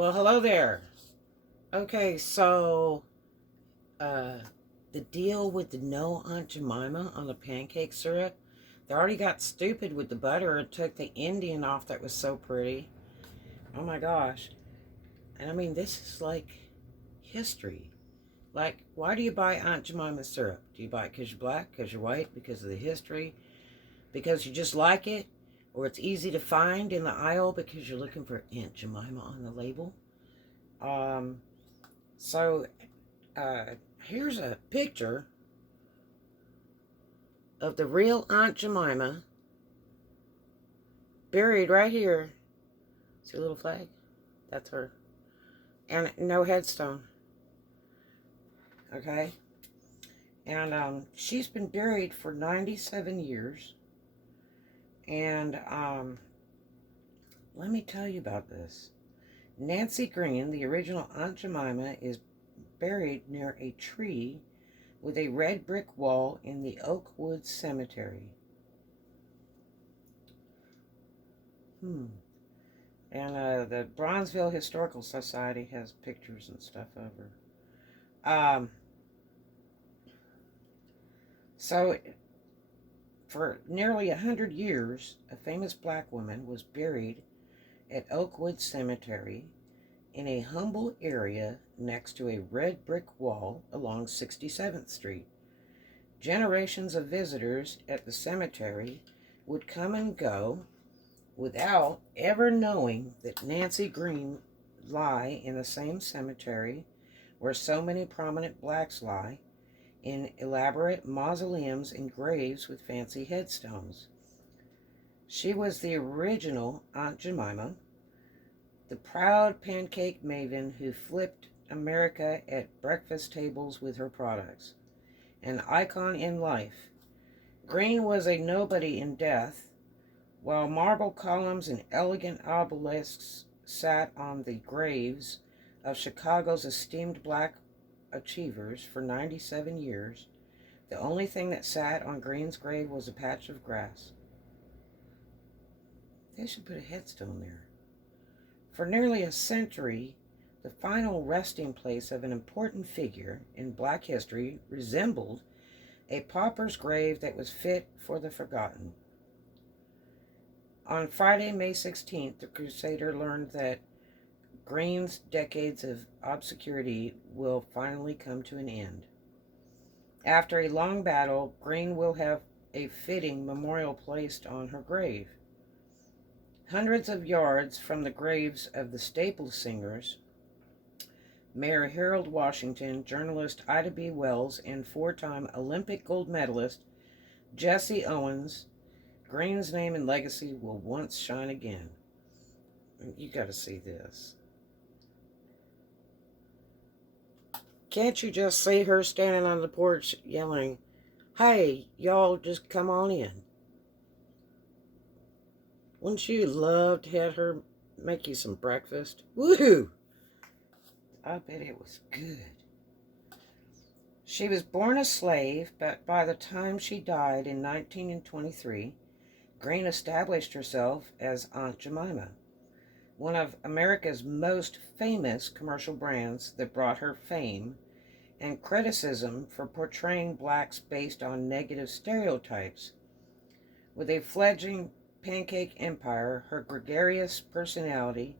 Well, hello there. Okay, so uh, the deal with the no Aunt Jemima on the pancake syrup, they already got stupid with the butter and took the Indian off that was so pretty. Oh my gosh. And I mean, this is like history. Like, why do you buy Aunt Jemima syrup? Do you buy it because you're black, because you're white, because of the history, because you just like it? Or it's easy to find in the aisle because you're looking for Aunt Jemima on the label? Um, so uh, here's a picture of the real Aunt Jemima buried right here. See a little flag? That's her. And no headstone. Okay? And she's been buried for 97 years. And let me tell you about this. Nancy Green, the original Aunt Jemima, is buried near a tree with a red brick wall in the Oakwood Cemetery. And the Bronzeville Historical Society has pictures and stuff of her. So, for nearly 100 years, a famous black woman was buried at Oakwood Cemetery in a humble area next to a red brick wall along 67th Street. Generations of visitors at the cemetery would come and go without ever knowing that Nancy Green lie in the same cemetery where so many prominent blacks lie, in elaborate mausoleums and graves with fancy headstones. She was the original Aunt Jemima, the proud pancake maven who flipped America at breakfast tables with her products. An icon in life, Green was a nobody in death, while marble columns and elegant obelisks sat on the graves of Chicago's esteemed black achievers for 97 years. The only thing that sat on Green's grave was a patch of grass. They should put a headstone there. For nearly a century, the final resting place of an important figure in black history resembled a pauper's grave that was fit for the forgotten. On Friday, May 16th, the Crusader learned that Green's decades of obscurity will finally come to an end. After a long battle, Green will have a fitting memorial placed on her grave. Hundreds of yards from the graves of the staple singers, Mayor Harold Washington, journalist Ida B. Wells, and four-time Olympic gold medalist Jesse Owens, Green's name and legacy will once shine again. You got to see this. Can't you just see her standing on the porch yelling, "Hey, y'all, just come on in"? Wouldn't you love to have her make you some breakfast? Woohoo! I bet it was good. She was born a slave, but by the time she died in 1923, Green established herself as Aunt Jemima, one of America's most famous commercial brands that brought her fame and criticism for portraying blacks based on negative stereotypes. With a fledgling pancake empire, her gregarious personality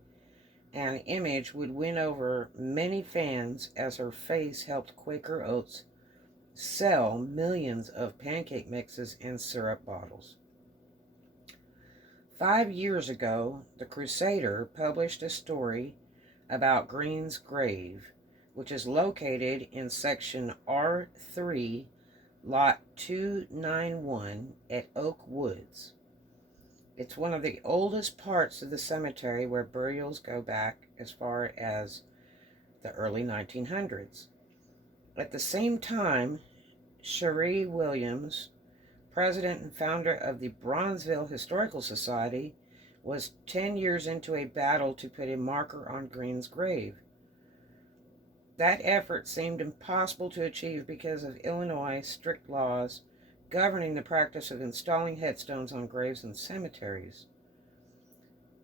and image would win over many fans as her face helped Quaker Oats sell millions of pancake mixes and syrup bottles. 5 years ago, the Crusader published a story about Green's grave, which is located in section R3, lot 291 at Oak Woods. It's one of the oldest parts of the cemetery where burials go back as far as the early 1900s. At the same time, Cherie Williams, president and founder of the Bronzeville Historical Society, was 10 years into a battle to put a marker on Green's grave. That effort seemed impossible to achieve because of Illinois' strict laws governing the practice of installing headstones on graves in cemeteries.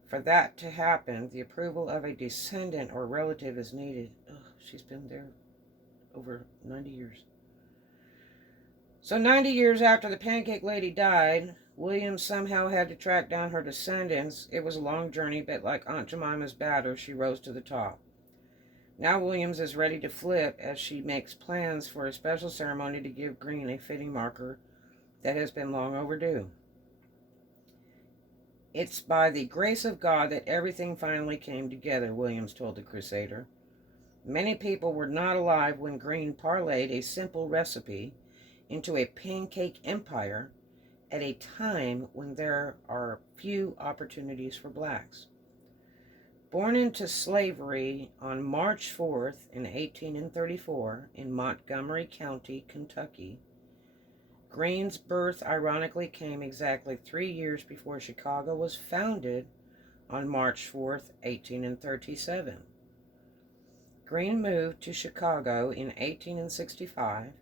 For that to happen, the approval of a descendant or relative is needed. Ugh, she's been there over 90 years. So 90 years after the Pancake Lady died, Williams somehow had to track down her descendants. It was a long journey, but like Aunt Jemima's batter, she rose to the top. Now Williams is ready to flip as she makes plans for a special ceremony to give Green a fitting marker that has been long overdue. It's by the grace of God that everything finally came together, Williams told the Crusader. Many people were not alive when Green parlayed a simple recipe into a pancake empire at a time when there are few opportunities for blacks. Born into slavery on March 4th in 1834 in Montgomery County, Kentucky, Green's birth ironically came exactly 3 years before Chicago was founded on March 4th, 1837. Green moved to Chicago in 1865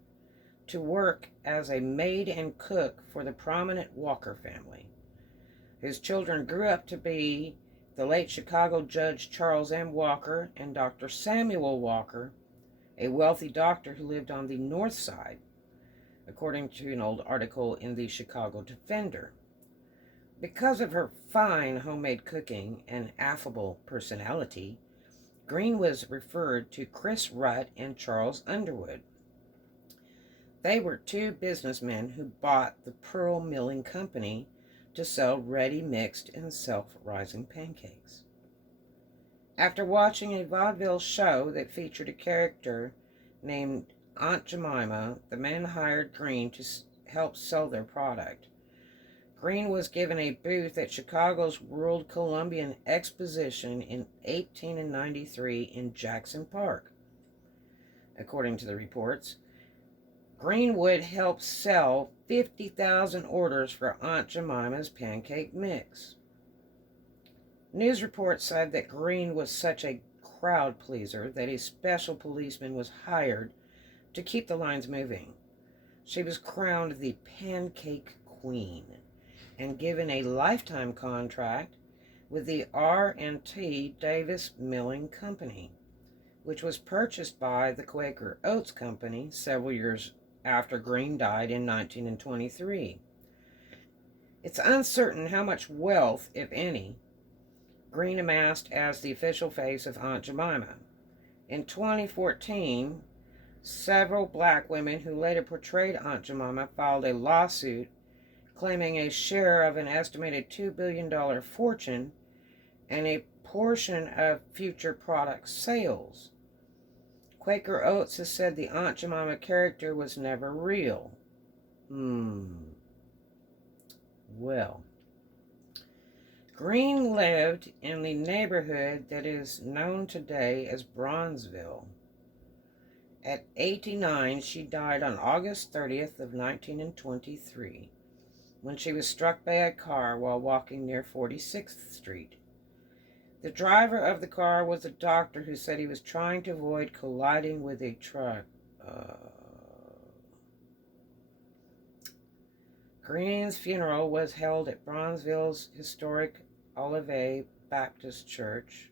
to work as a maid and cook for the prominent Walker family. His children grew up to be the late Chicago Judge Charles M. Walker and Dr. Samuel Walker, a wealthy doctor who lived on the North Side, according to an old article in the Chicago Defender. Because of her fine homemade cooking and affable personality, Green was referred to Chris Rutt and Charles Underwood. They were two businessmen who bought the Pearl Milling Company to sell ready-mixed and self-rising pancakes. After watching a vaudeville show that featured a character named Aunt Jemima, the men hired Green to help sell their product. Green was given a booth at Chicago's World Columbian Exposition in 1893 in Jackson Park. According to the reports, Green would help sell 50,000 orders for Aunt Jemima's pancake mix. News reports said that Green was such a crowd pleaser that a special policeman was hired to keep the lines moving. She was crowned the Pancake Queen and given a lifetime contract with the R&T Davis Milling Company, which was purchased by the Quaker Oats Company several years after Green died in 1923. It's uncertain how much wealth, if any, Green amassed as the official face of Aunt Jemima. In 2014, several black women who later portrayed Aunt Jemima filed a lawsuit claiming a share of an estimated $2 billion fortune and a portion of future product sales. Quaker Oats has said the Aunt Jemima character was never real. Well, Green lived in the neighborhood that is known today as Bronzeville. At 89, she died on August 30th of 1923 when she was struck by a car while walking near 46th Street. The driver of the car was a doctor who said he was trying to avoid colliding with a truck. Green's funeral was held at Bronzeville's historic Olivet Baptist Church,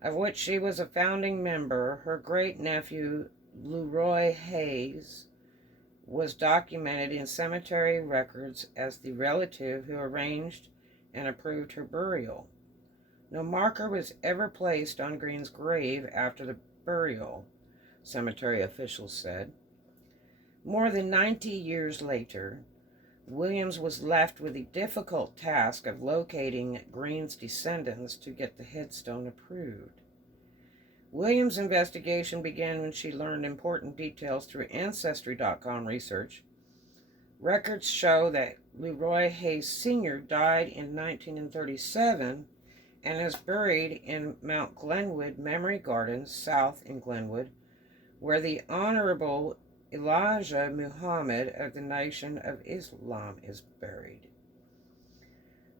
of which she was a founding member. Her great-nephew, Leroy Hayes, was documented in cemetery records as the relative who arranged and approved her burial. No marker was ever placed on Green's grave after the burial, cemetery officials said. More than 90 years later, Williams was left with the difficult task of locating Green's descendants to get the headstone approved. Williams' investigation began when she learned important details through Ancestry.com research. Records show that Leroy Hayes Sr. died in 1937 and is buried in Mount Glenwood Memory Gardens, south in Glenwood, where the Honorable Elijah Muhammad of the Nation of Islam is buried.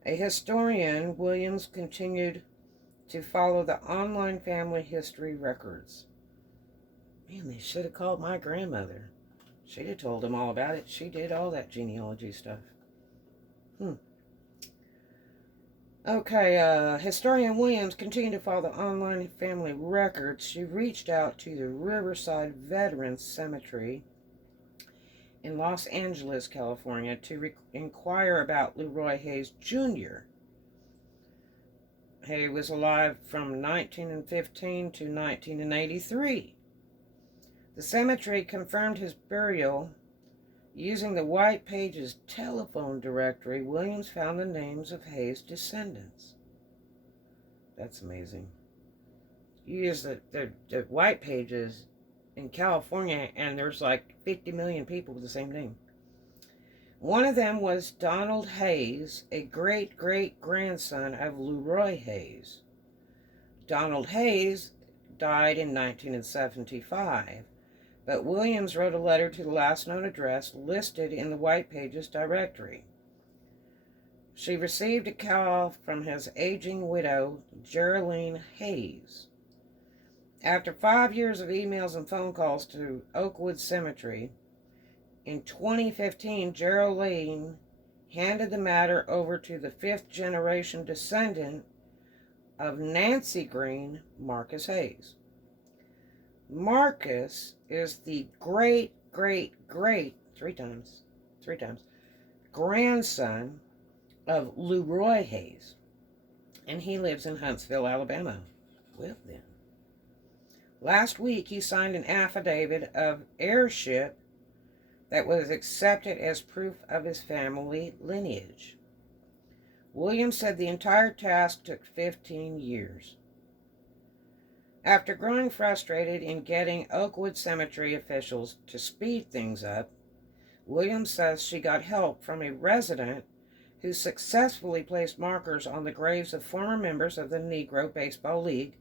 A historian, Williams continued to follow the online family history records. Man, they should have called my grandmother. She'd have told them all about it. She did all that genealogy stuff. Okay, historian Williams continued to follow the online family records. She reached out to the Riverside Veterans Cemetery in Los Angeles, California, to inquire about Leroy Hayes Jr. He was alive from 1915 to 1983. The cemetery confirmed his burial. Using the White Pages telephone directory, Williams found the names of Hayes' descendants. That's amazing. You use the White Pages in California, and there's like 50 million people with the same name. One of them was Donald Hayes, a great-great-grandson of Leroy Hayes. Donald Hayes died in 1975, but Williams wrote a letter to the last known address listed in the White Pages directory. She received a call from his aging widow, Geraldine Hayes. After 5 years of emails and phone calls to Oakwood Cemetery, in 2015, Geraldine handed the matter over to the fifth-generation descendant of Nancy Green, Marcus Hayes. Marcus is the great, three times, grandson of Leroy Hayes, and he lives in Huntsville, Alabama. Well then. Last week, he signed an affidavit of heirship that was accepted as proof of his family lineage. Williams said the entire task took 15 years. After growing frustrated in getting Oakwood Cemetery officials to speed things up, Williams says she got help from a resident who successfully placed markers on the graves of former members of the Negro Baseball League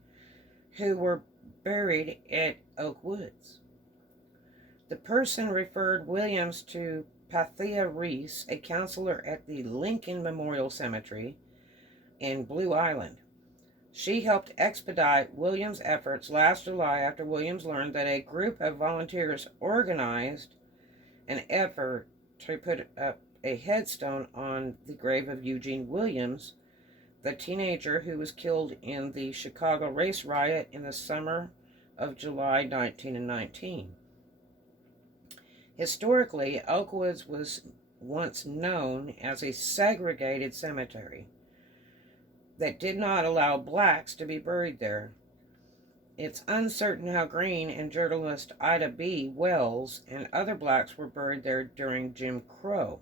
who were buried at Oakwoods. The person referred Williams to Pathia Reese, a counselor at the Lincoln Memorial Cemetery in Blue Island. She helped expedite Williams' efforts last July after Williams learned that a group of volunteers organized an effort to put up a headstone on the grave of Eugene Williams, the teenager who was killed in the Chicago race riot in the summer of July 1919. Historically, Oakwoods was once known as a segregated cemetery that did not allow blacks to be buried there. It's uncertain how Green and journalist Ida B. Wells and other blacks were buried there during Jim Crow.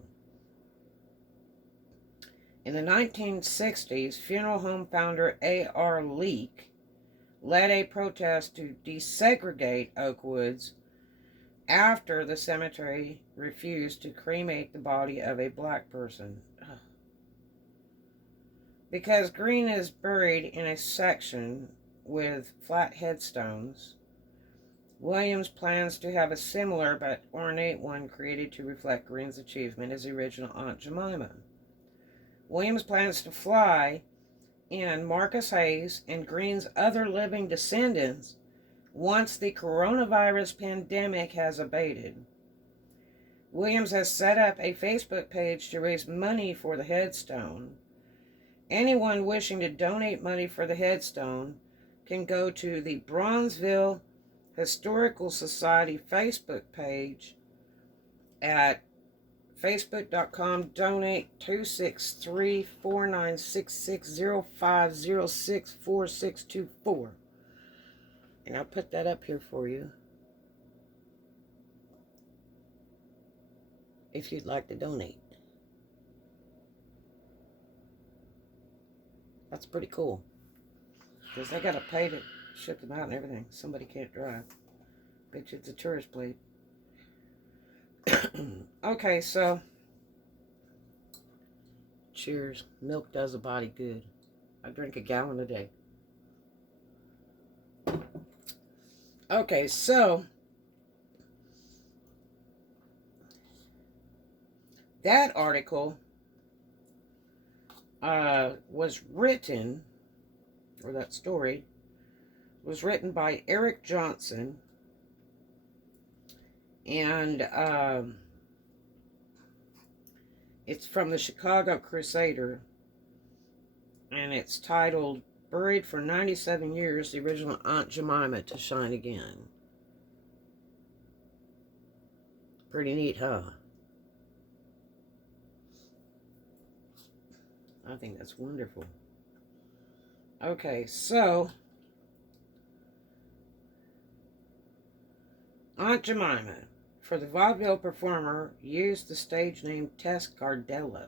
In the 1960s, funeral home founder A.R. Leake led a protest to desegregate Oakwoods after the cemetery refused to cremate the body of a black person. Because Green is buried in a section with flat headstones, Williams plans to have a similar but ornate one created to reflect Green's achievement as the original Aunt Jemima. Williams plans to fly in Marcus Hayes and Green's other living descendants once the coronavirus pandemic has abated. Williams has set up a Facebook page to raise money for the headstone. Anyone wishing to donate money for the headstone can go to the Bronzeville Historical Society Facebook page at facebook.com donate 263-4966-0506-4624. And I'll put that up here for you if you'd like to donate. That's pretty cool. Because they got to pay to ship them out and everything. Somebody can't drive. Bet you it's a tourist plate. Okay, so. Cheers. Milk does a body good. I drink a gallon a day. Okay, so. That article was written, or that story, was written by Eric Johnson, and it's from the Chicago Crusader, and it's titled Buried for 97 Years, the original Aunt Jemima to Shine Again. Pretty neat, huh? I think that's wonderful. Okay, so Aunt Jemima, for the vaudeville performer, used the stage name Tess Gardella.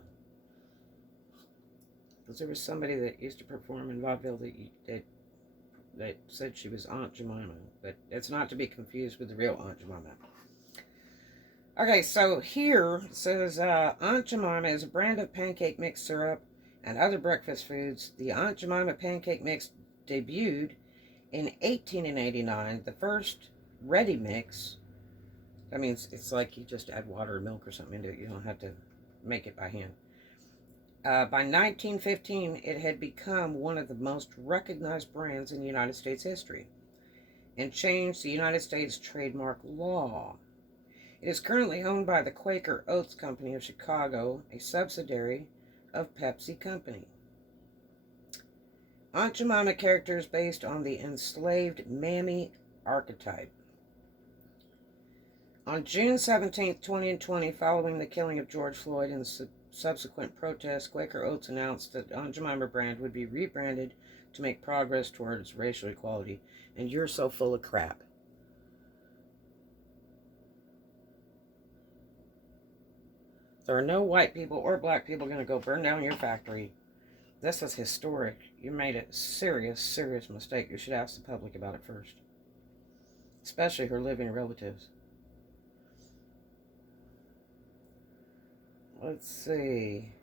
Because there was somebody that used to perform in vaudeville that said she was Aunt Jemima, but it's not to be confused with the real Aunt Jemima. Okay, so here it says Aunt Jemima is a brand of pancake mix syrup and other breakfast foods. The Aunt Jemima pancake mix debuted in 1889. The first ready mix, I mean, it's like you just add water or milk or something into it. You don't have to make it by hand. By 1915, it had become one of the most recognized brands in United States history and changed the United States trademark law. It is currently owned by the Quaker Oats Company of Chicago, a subsidiary of Pepsi Company. Aunt Jemima character is based on the enslaved mammy archetype. On June 17, 2020, following the killing of George Floyd and subsequent protests, Quaker Oats announced that the Aunt Jemima brand would be rebranded to make progress towards racial equality. And you're so full of crap. There are no white people or black people going to go burn down your factory. This is historic. You made a serious, serious mistake. You should ask the public about it first. Especially her living relatives. Let's see.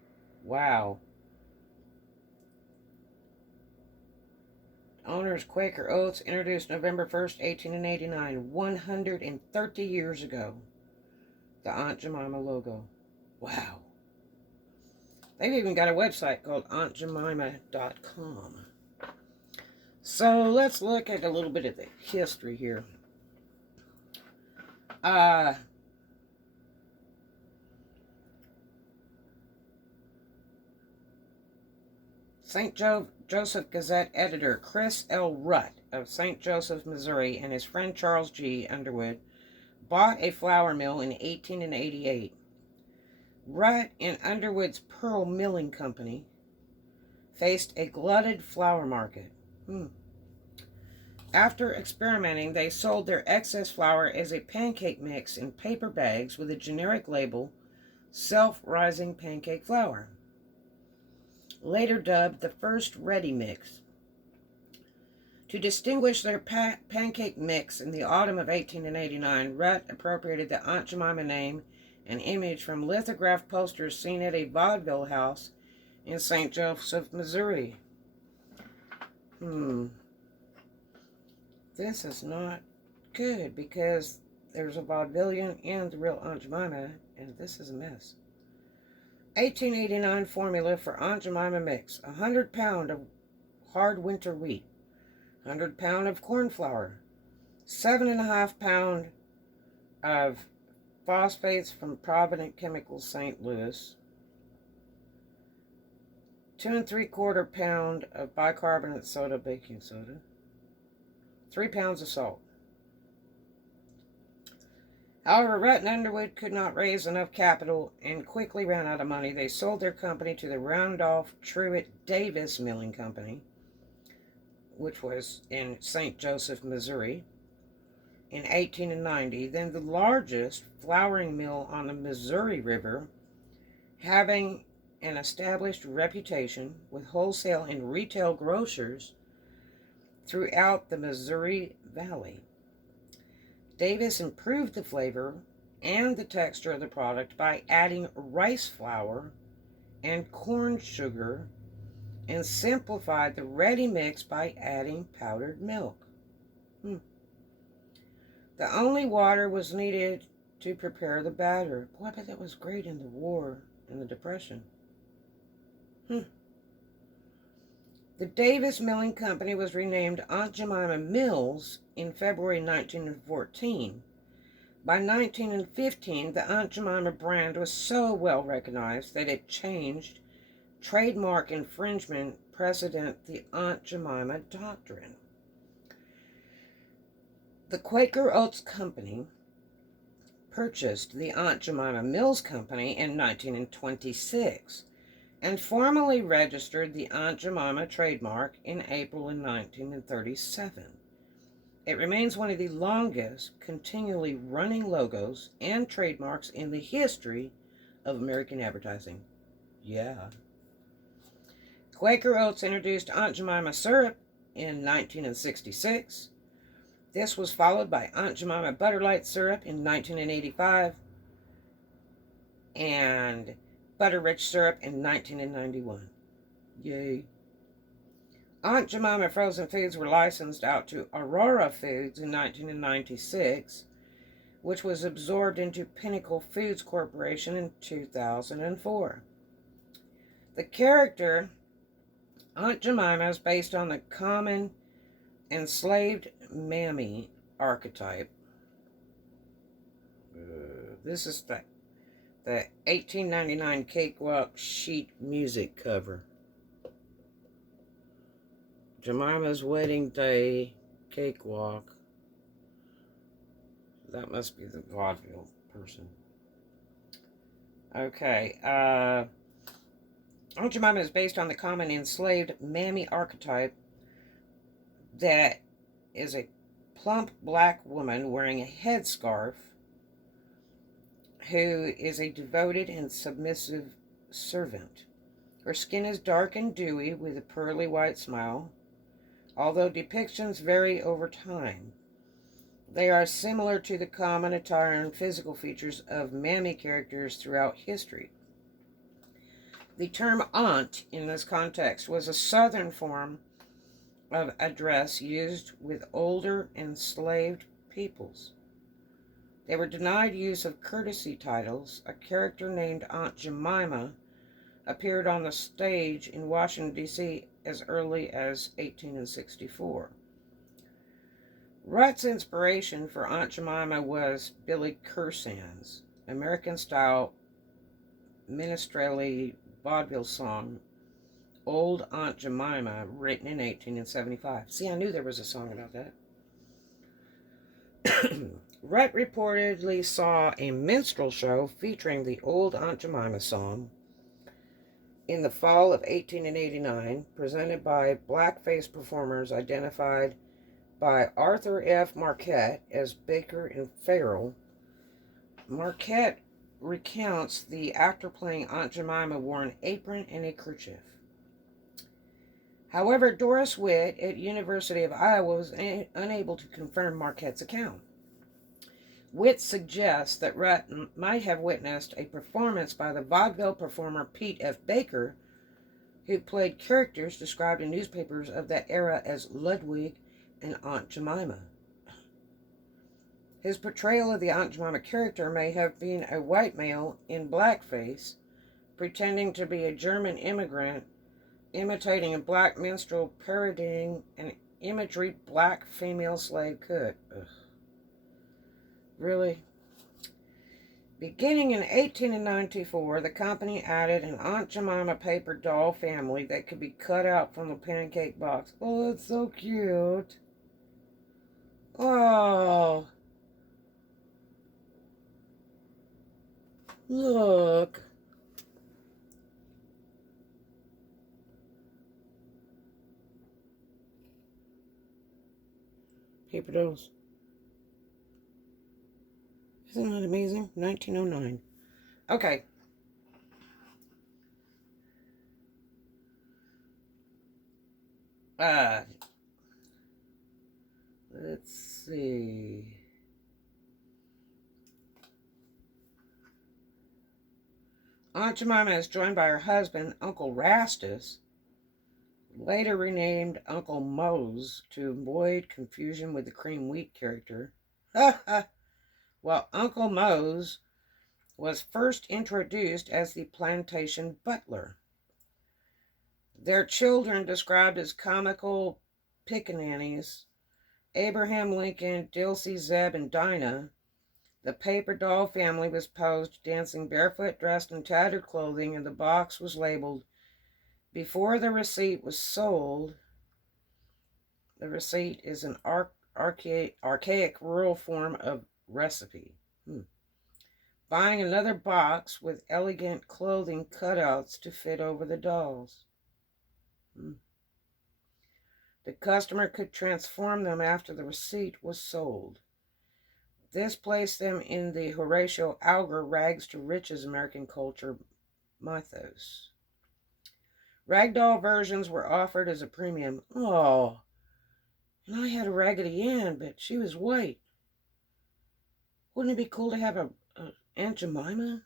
Wow. Owners Quaker Oats, introduced November 1st, 1889, 130 years ago. The Aunt Jemima logo. Wow. They've even got a website called auntjemima.com. So let's look at a little bit of the history here. St. Joseph Gazette editor Chris L. Rutt of St. Joseph, Missouri, and his friend Charles G. Underwood bought a flour mill in 1888. Rutt and Underwood's Pearl Milling Company faced a glutted flour market. After experimenting, they sold their excess flour as a pancake mix in paper bags with a generic label, Self-Rising Pancake Flour, later dubbed the first ready mix. To distinguish their pancake mix in the autumn of 1889, Rutt appropriated the Aunt Jemima name and image from lithographed posters seen at a vaudeville house in St. Joseph, Missouri. This is not good because there's a vaudevillian and the real Aunt Jemima, and this is a mess. 1889 formula for Aunt Jemima mix: 100 pound of hard winter wheat, 100 pound of corn flour, 7.5 pound of phosphates from Provident Chemicals, St. Louis, 2 3/4 pound of bicarbonate soda, baking soda, 3 pounds of salt. However, Rutt and Underwood could not raise enough capital and quickly ran out of money. They sold their company to the Randolph Truett Davis Milling Company, which was in St. Joseph, Missouri, in 1890. Then the largest flouring mill on the Missouri River, having an established reputation with wholesale and retail grocers throughout the Missouri Valley. Davis improved the flavor and the texture of the product by adding rice flour and corn sugar, and simplified the ready mix by adding powdered milk. The only water was needed to prepare the batter. Boy, I bet that was great in the war and the Depression. The Davis Milling Company was renamed Aunt Jemima Mills in February 1914. By 1915, the Aunt Jemima brand was so well recognized that it changed trademark infringement precedent the Aunt Jemima doctrine. The Quaker Oats Company purchased the Aunt Jemima Mills Company in 1926 and formally registered the Aunt Jemima trademark in April of 1937. It remains one of the longest continually running logos and trademarks in the history of American advertising. Yeah. Quaker Oats introduced Aunt Jemima syrup in 1966. This was followed by Aunt Jemima Butterlight syrup in 1985 and Butterrich syrup in 1991. Yay. Aunt Jemima frozen foods were licensed out to Aurora Foods in 1996, which was absorbed into Pinnacle Foods Corporation in 2004. The character Aunt Jemima is based on the common enslaved mammy archetype. This is the 1899 Cakewalk sheet music cover. Jemima's Wedding Day Cakewalk. That must be the vaudeville person. Okay. Aunt Jemima is based on the common enslaved mammy archetype that is a plump black woman wearing a headscarf who is a devoted and submissive servant. Her skin is dark and dewy with a pearly white smile, although depictions vary over time. They are similar to the common attire and physical features of mammy characters throughout history. The term aunt in this context was a southern form of address used with older enslaved peoples. They were denied use of courtesy titles. A character named Aunt Jemima appeared on the stage in Washington, D.C. as early as 1864. Rutt's inspiration for Aunt Jemima was Billy Curson's American-style minstrelsy vaudeville song, Old Aunt Jemima, written in 1875. See, I knew there was a song about that. Rutt reportedly saw a minstrel show featuring the Old Aunt Jemima song in the fall of 1889, presented by blackface performers identified by Arthur F. Marquette as Baker and Farrell. Marquette recounts the actor playing Aunt Jemima wore an apron and a kerchief. However, Doris Witt at University of Iowa was unable to confirm Marquette's account. Witt suggests that Rutt might have witnessed a performance by the vaudeville performer Pete F. Baker, who played characters described in newspapers of that era as Ludwig and Aunt Jemima. His portrayal of the Aunt Jemima character may have been a white male in blackface, pretending to be a German immigrant, imitating a black minstrel, parodying an imagery black female slave could. Ugh. Really? Beginning in 1894, the company added an Aunt Jemima paper doll family that could be cut out from the pancake box. Oh, that's so cute. Oh. Look. Paper dolls. Isn't that amazing? 1909. Okay. Let's see. Aunt Jemima is joined by her husband, Uncle Rastus, later renamed Uncle Mose to avoid confusion with the cream wheat character. Well, Uncle Mose was first introduced as the plantation butler. Their children described as comical pickaninnies, Abraham Lincoln, Dilsey, Zeb, and Dinah. The paper doll family was posed dancing barefoot, dressed in tattered clothing, and the box was labeled Before the receipt was sold, the receipt is an archaic rural form of recipe. Buying another box with elegant clothing cutouts to fit over the dolls. The customer could transform them after the receipt was sold. This placed them in the Horatio Alger rags to riches American culture mythos. Ragdoll versions were offered as a premium. Oh, and I had a Raggedy Ann, but she was white. Wouldn't it be cool to have a Aunt Jemima?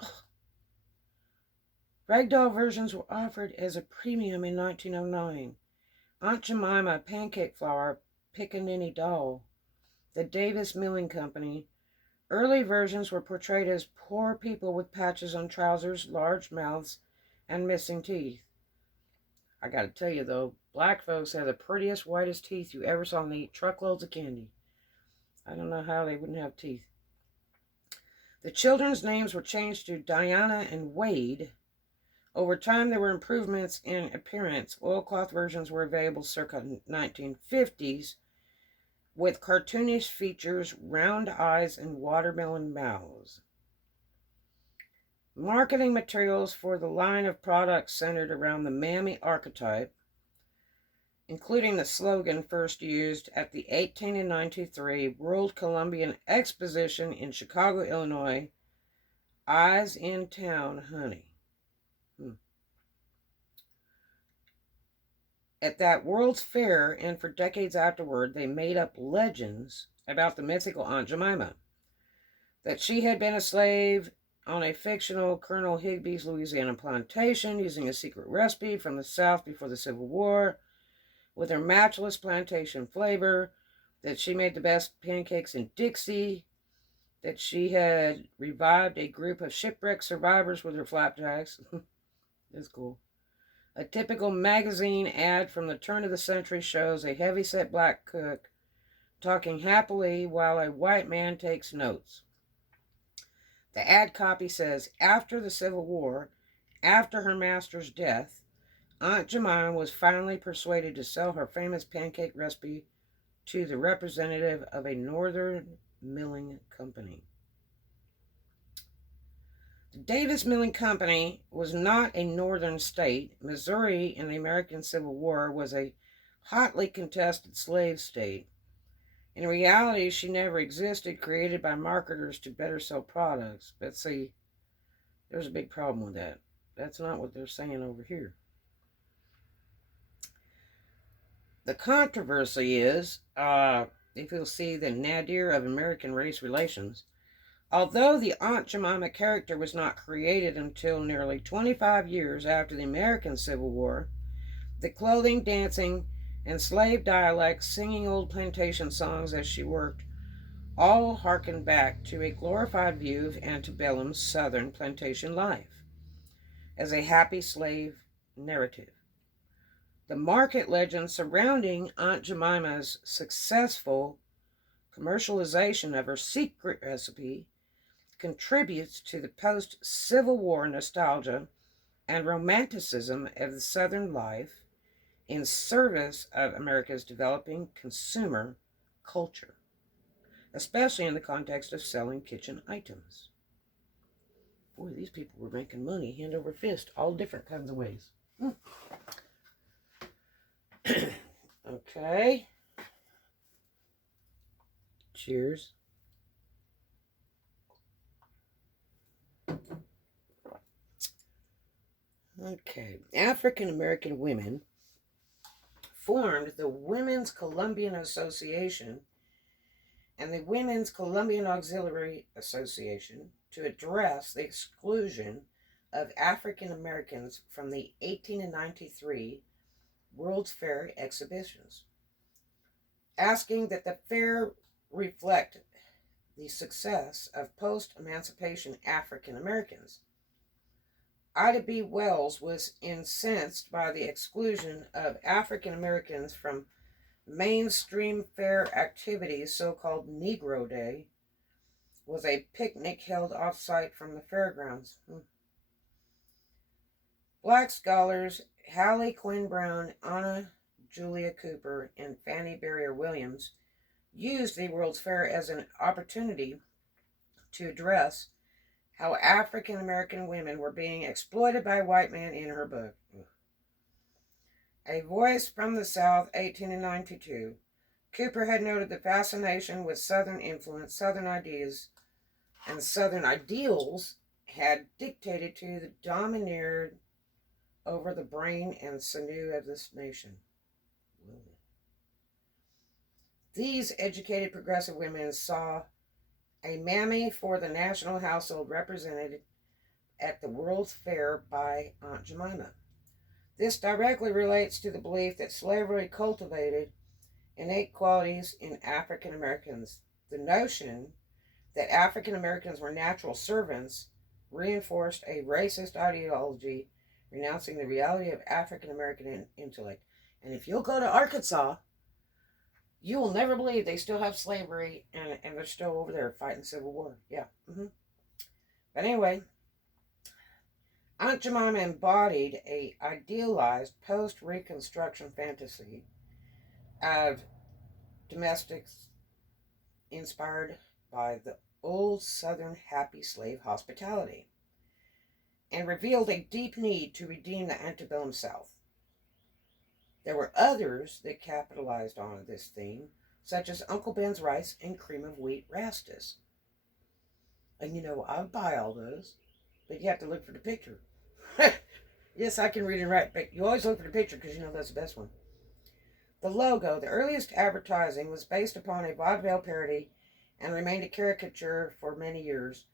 Oh. Ragdoll versions were offered as a premium in 1909. Aunt Jemima, Pancake Flour, Pickaninny Doll, the Davis Milling Company. Early versions were portrayed as poor people with patches on trousers, large mouths, and missing teeth. I gotta tell you though, black folks have the prettiest, whitest teeth you ever saw, and they eat truckloads of candy. I don't know how they wouldn't have teeth. The children's names were changed to Diana and Wade. Over time, there were improvements in appearance. Oilcloth versions were available circa 1950s with cartoonish features, round eyes, and watermelon mouths. Marketing materials for the line of products centered around the mammy archetype, including the slogan first used at the 1893 World Columbian Exposition in Chicago, Illinois, "Eyes in Town, Honey." At that World's Fair and for decades afterward, they made up legends about the mythical Aunt Jemima. That she had been a slave on a fictional Colonel Higbee's Louisiana plantation using a secret recipe from the South before the Civil War with her matchless plantation flavor, that she made the best pancakes in Dixie, that she had revived a group of shipwreck survivors with her flapjacks. That's cool. A typical magazine ad from the turn of the century shows a heavyset black cook talking happily while a white man takes notes. The ad copy says, after the Civil War, after her master's death, Aunt Jemima was finally persuaded to sell her famous pancake recipe to the representative of a northern milling company. The Davis Milling Company was not a northern state. Missouri in the American Civil War was a hotly contested slave state. In reality, she never existed, created by marketers to better sell products. But see, there's a big problem with that. That's not what they're saying over here. The controversy is, if you'll see the nadir of American race relations, although the Aunt Jemima character was not created until nearly 25 years after the American Civil War, the clothing, dancing, and slave dialects, singing old plantation songs as she worked, all harken back to a glorified view of antebellum Southern plantation life as a happy slave narrative. The market legend surrounding Aunt Jemima's successful commercialization of her secret recipe contributes to the post-Civil War nostalgia and romanticism of the Southern life in service of America's developing consumer culture, especially in the context of selling kitchen items. Boy, these people were making money hand over fist, all different kinds of ways. Okay. Cheers. Okay. African American women formed the Women's Columbian Association and the Women's Columbian Auxiliary Association to address the exclusion of African Americans from the 1893 World's Fair exhibitions, asking that the fair reflect the success of post-emancipation African Americans. Ida B. Wells was incensed by the exclusion of African Americans from mainstream fair activities. So-called Negro Day was a picnic held off-site from the fairgrounds. Black scholars Hallie Quinn Brown, Anna Julia Cooper, and Fannie Barrier Williams used the World's Fair as an opportunity to address how African American women were being exploited by white men in her book. A Voice from the South, 1892. Cooper had noted the fascination with Southern influence, Southern ideas, and Southern ideals had dictated to the domineered over the brain and sinew of this nation. These educated progressive women saw a mammy for the national household represented at the World's Fair by Aunt Jemima. This directly relates to the belief that slavery cultivated innate qualities in African Americans. The notion that African Americans were natural servants reinforced a racist ideology renouncing the reality of African American intellect. And if you'll go to Arkansas, you will never believe they still have slavery and they're still over there fighting Civil War. Yeah. But anyway, Aunt Jemima embodied a idealized post-Reconstruction fantasy of domestics inspired by the old Southern happy slave hospitality and revealed a deep need to redeem the antebellum South. There were others that capitalized on this theme, such as Uncle Ben's rice and cream of wheat rastas. And I'll buy all those, but you have to look for the picture. Yes, I can read and write, but you always look for the picture because that's the best one. The logo, the earliest advertising, was based upon a vaudeville parody and remained a caricature for many years.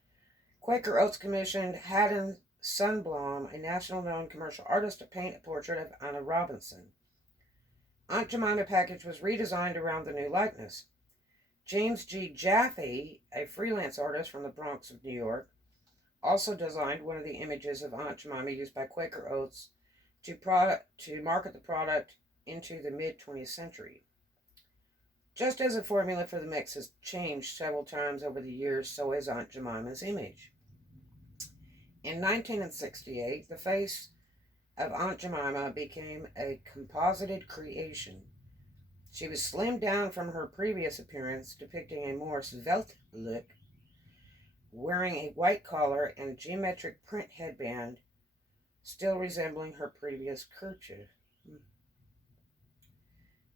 Quaker Oats commissioned Haddon Sundblom, a national known commercial artist, to paint a portrait of Anna Robinson. Aunt Jemima package was redesigned around the new likeness. James G. Jaffe, a freelance artist from the Bronx of New York, also designed one of the images of Aunt Jemima used by Quaker Oats to market the product into the mid-20th century. Just as the formula for the mix has changed several times over the years, so has Aunt Jemima's image. In 1968, the face of Aunt Jemima became a composited creation. She was slimmed down from her previous appearance, depicting a more svelte look, wearing a white collar and geometric print headband, still resembling her previous kerchief.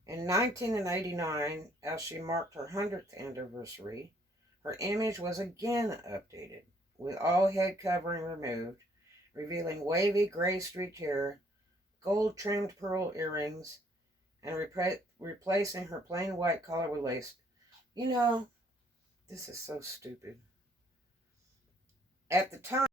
In 1989, as she marked her 100th anniversary, her image was again updated, with all head covering removed, revealing wavy gray streaked hair, gold trimmed pearl earrings, and replacing her plain white collar with lace. This is so stupid. At the time,